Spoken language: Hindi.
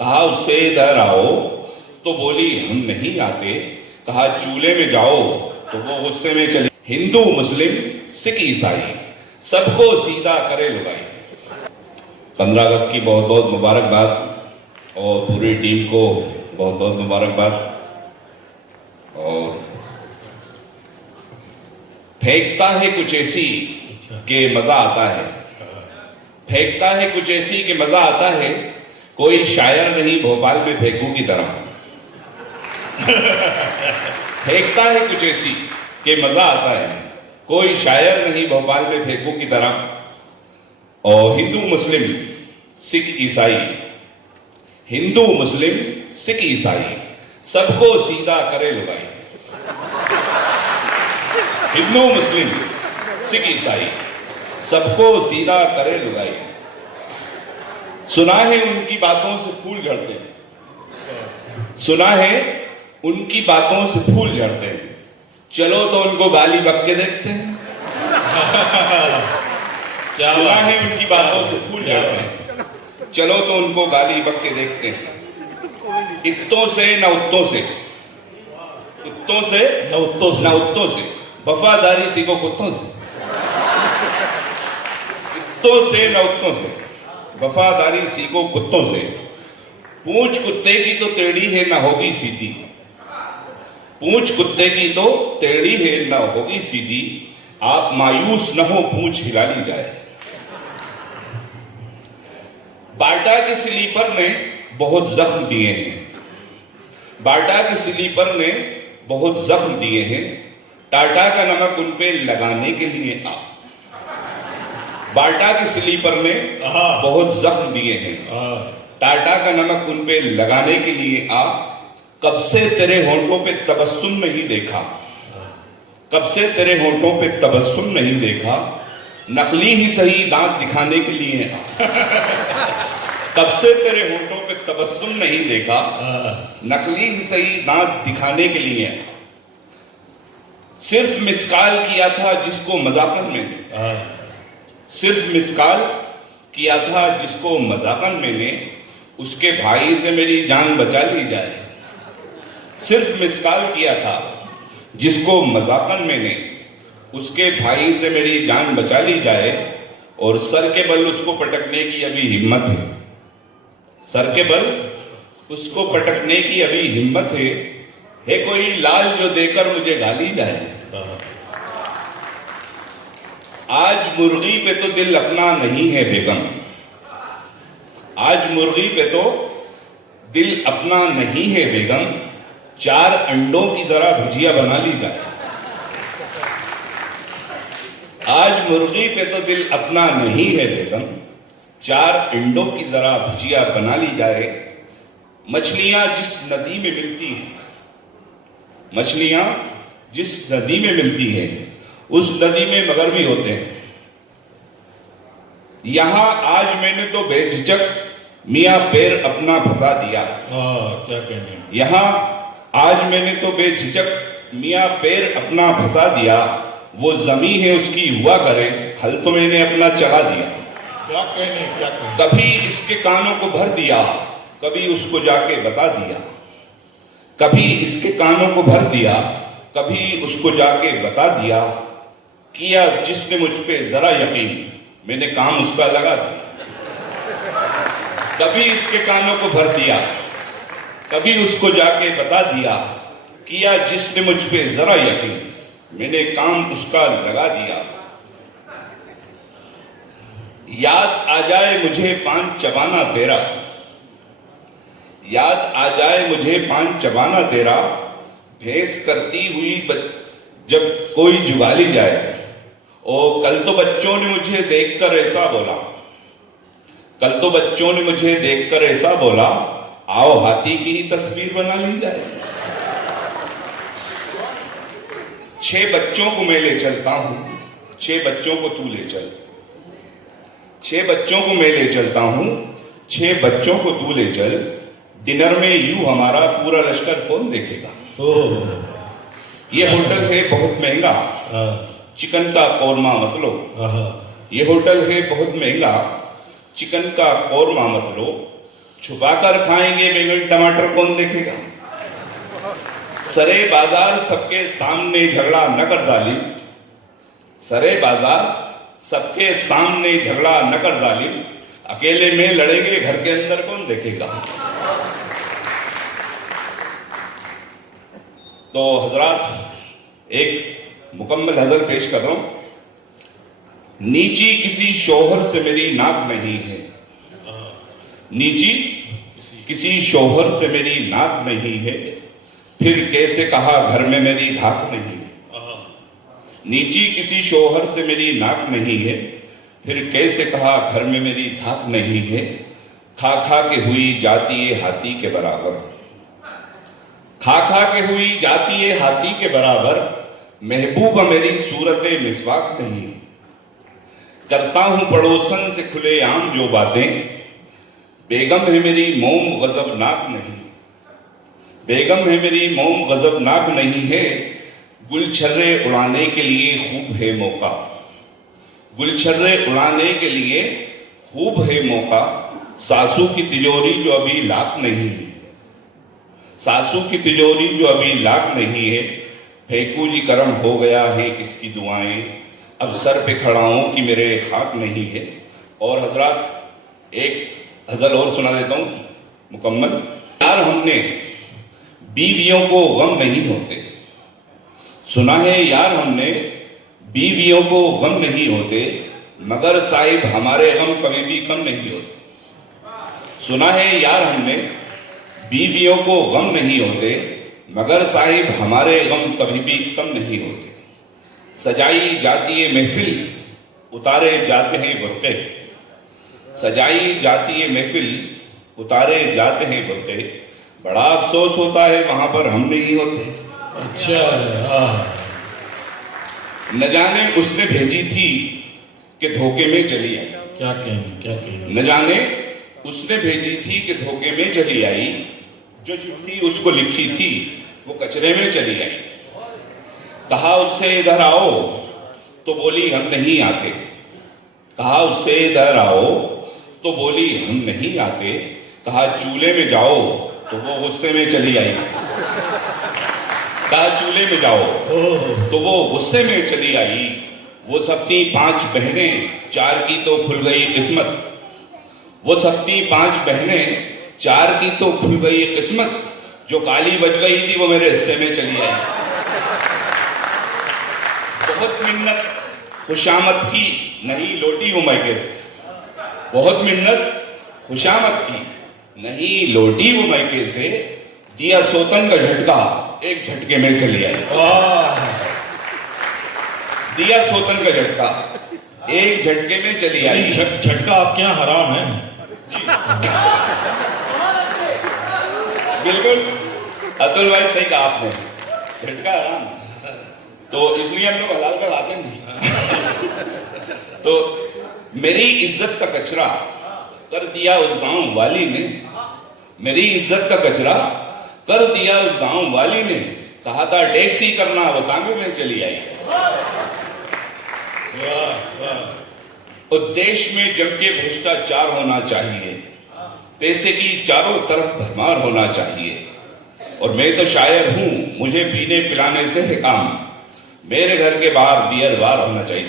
कहा उससे इधर आओ तो बोली हम नहीं आते। कहा चूल्हे में जाओ तो वो गुस्से में चली। हिंदू मुस्लिम सिख ईसाई सबको सीधा करे लुगाई। 15 अगस्त की बहुत बहुत मुबारकबाद और पूरी टीम को बहुत बहुत मुबारकबाद। और फेंकता है कुछ ऐसी कि मजा आता है, फेंकता है कुछ ऐसी कि मजा आता है, कोई शायर नहीं भोपाल में फेंकू की तरह। फेंकता है कुछ ऐसी कि मजा आता है, कोई शायर नहीं भोपाल में फेंकू की तरह। और हिंदू मुस्लिम सिख ईसाई, हिंदू मुस्लिम सिख ईसाई सबको सीधा करे लुगाई। हिंदू मुस्लिम सिख ईसाई सबको सीधा करे लुगाई। सुना है उनकी बातों से फूल झड़ते हैं, सुना है उनकी बातों से फूल झड़ते हैं, चलो तो उनको गाली बक के देखते हैं। सुना है उनकी बातों से फूल झड़ते हैं, चलो तो उनको गाली बक के देखते हैं। इत्तों से न उत्तों से, उत्तों से न उत्तों से, न उत्तों से वफादारी सीखो कुत्तों से। इत्तों से न उत्तों से वफादारी सीखो कुत्तों से। पूंछ कुत्ते की तो टेढ़ी है ना होगी सीधी, पूंछ कुत्ते की तो टेढ़ी है ना होगी सीधी, आप मायूस न हो पूंछ हिला ली जाए। बाटा के स्लीपर ने बहुत जख्म दिए हैं, बाटा के स्लीपर ने बहुत जख्म दिए हैं, टाटा का नमक उन पे लगाने के लिए आ। बाटा के स्लीपर ने बहुत जख्म दिए हैं, टाटा का नमक उन पे लगाने के लिए आ। कब से तेरे होंठों पे तबस्सुम नहीं देखा, कब से तेरे होंठों पे तबस्सुम नहीं देखा, नकली ही सही दांत दिखाने के लिए आ। कब से तेरे होंठों पे तबस्सुम नहीं देखा, नकली ही सही दांत दिखाने के लिए आ। सिर्फ मिसकाल किया था जिसको मजाकन मैंने, सिर्फ मिसकाल किया था जिसको मजाकन मैंने, उसके भाई से मेरी जान बचा ली जाए। सिर्फ मिसकाल किया था जिसको मजाकन मैंने, उसके भाई से मेरी जान बचा ली जाए। और सर के बल उसको पटकने की अभी हिम्मत है, सर के बल उसको पटकने की अभी हिम्मत है कोई लाल जो देकर मुझे गाली जाए। आज मुर्गी पे तो दिल अपना नहीं है बेगम, आज मुर्गी पे तो दिल अपना नहीं है बेगम, 4 अंडों की जरा भुजिया बना ली जाए। आज मुर्गी पे तो दिल अपना नहीं है बेगम, 4 अंडों की जरा भुजिया बना ली जाए। मछलियां जिस नदी में मिलती हैं, मछलियां जिस नदी में मिलती है उस नदी में मगर भी होते हैं। यहां आज मैंने तो बेझिझक मियां पैर अपना फंसा दिया। क्या कहने, यहां आज मैंने तो बेझिझक मियां पैर अपना फंसा दिया। वो जमी है उसकी हुआ करे, हल तो मैंने अपना चला दिया। क्या कहने, क्या कहने। कभी इसके कानों को भर दिया, कभी उसको जाके बता दिया, कभी इसके कानों को भर दिया, कभी उसको जाके बता दिया। किया जिसने मुझ पे जरा यकीन, मैंने काम उसका लगा दिया। कभी इसके कानों को भर दिया, कभी उसको जाके बता दिया। किया जिसने मुझ पे जरा यकीन, मैंने काम उसका लगा दिया। याद आ जाए मुझे पान चबाना तेरा, याद आ जाए मुझे पान चबाना तेरा, भैंस करती हुई जब कोई जुगाली जाए। और कल तो बच्चों ने मुझे देखकर ऐसा बोला, कल तो बच्चों ने मुझे देखकर ऐसा बोला, आओ हाथी की ही तस्वीर बना ली जाए। 6 बच्चों को मैं ले चलता हूं, 6 बच्चों को तू ले चल, 6 बच्चों को मैं ले चलता हूं, 6 बच्चों को तू ले चल। डिनर में यूं हमारा पूरा लश्कर कौन देखेगा। ये होटल है बहुत महंगा, चिकन का कौरमा मत लो। ये होटल है बहुत महंगा, चिकन का कौरमा मत लो। छुपाकर खाएंगे बैंगन टमाटर कौन देखेगा। सरे बाजार सबके सामने झगड़ा न कर जालिम, सरे बाजार सबके सामने झगड़ा न कर जालिम, अकेले में लड़ेंगे घर के अंदर कौन देखेगा। तो हजरात एक मुकम्मल हजर पेश कर रहा हूं। नीची किसी शौहर से मेरी नाक नहीं है, नीची किसी शौहर से मेरी नाक नहीं है, फिर कैसे कहा घर में मेरी धाक नहीं है। नीची किसी शौहर से मेरी नाक नहीं है, फिर कैसे कहा घर में मेरी धाक नहीं है। खा खा के हुई जाती है हाथी के बराबर, खा खा के हुई जाती है हाथी के बराबर, महबूबा मेरी सूरत मिसवाक नहीं। करता हूं पड़ोसन से खुले आम जो बातें, बेगम है मेरी मोम गजबनाक नहीं, बेगम है मेरी मोम गजबनाक नहीं है। गुलछर्रे उड़ाने के लिए खूब है मौका, गुलछर्रे उड़ाने के लिए खूब है मौका। सासू की तिजोरी जो अभी लाख नहीं है, सासू की तिजोरी जो अभी लाख नहीं है। फेंकू जी करम हो गया है किसकी दुआएं, अब सर पे खड़ा हूं कि मेरे खाक नहीं है। और हजरात एक गजल और सुना देता हूं मुकम्मल। यार हमने बीवियों को गम नहीं होते, सुना है यार हमने बीवियों को गम नहीं होते, मगर साहिब हमारे गम कभी भी कम नहीं होते। सुना है यार हमने बीवियों को गम नहीं होते, मगर साहिब हमारे गम कभी भी कम नहीं होते। सजाई जाती है महफिल उतारे जाते हैं बुर्के, सजाई जाती है महफिल उतारे जाते हैं बुर्के, बड़ा अफसोस होता है वहां पर हम नहीं होते। अच्छा, न जाने उसने भेजी थी कि धोखे में चली आई, क्या कहने क्या कहने। न जाने उसने भेजी थी कि धोखे में चली आई, जो चिट्ठी उसको लिखी थी वो कचरे में चली आई। कहा उससे इधर आओ तो बोली हम नहीं आते, कहा उससे इधर आओ तो बोली हम नहीं आते। कहा चूल्हे में जाओ तो वो गुस्से में चली आई, कहा चूल्हे में जाओ तो वो गुस्से में चली आई। वो सब थी 5 बहनें 4 की तो खुल गई किस्मत, वो सब थी 5 बहनें 4 की तो खुल गई किस्मत, जो काली बच गई थी वो मेरे हिस्से में चली आई। बहुत मिन्नत खुशामत की नहीं लौटी वो मायके से, बहुत मिन्नत खुशामत की नहीं लौटी वो मायके से। दिया सोतन का झटका एक झटके में चली आई, दिया सोतन का झटका एक झटके में चली आई। झटका आपके यहाँ हराम है। बिल्कुल अतुल भाई सही कहा आपने, झटका हराम, तो इसलिए हम लोग हलाल कर आते नहीं। तो मेरी इज्जत का कचरा कर दिया उस गांव वाली ने, मेरी इज्जत का कचरा कर दिया उस गांव वाली ने। कहा था टैक्सी करना वो तांगे में चली आई। और देश में जम के भ्रष्टाचार होना चाहिए, पैसे की चारों तरफ भरमार होना चाहिए। और मैं तो शायर हूं, मुझे पीने पिलाने से है काम, मेरे घर के बाहर बियर बार होना चाहिए।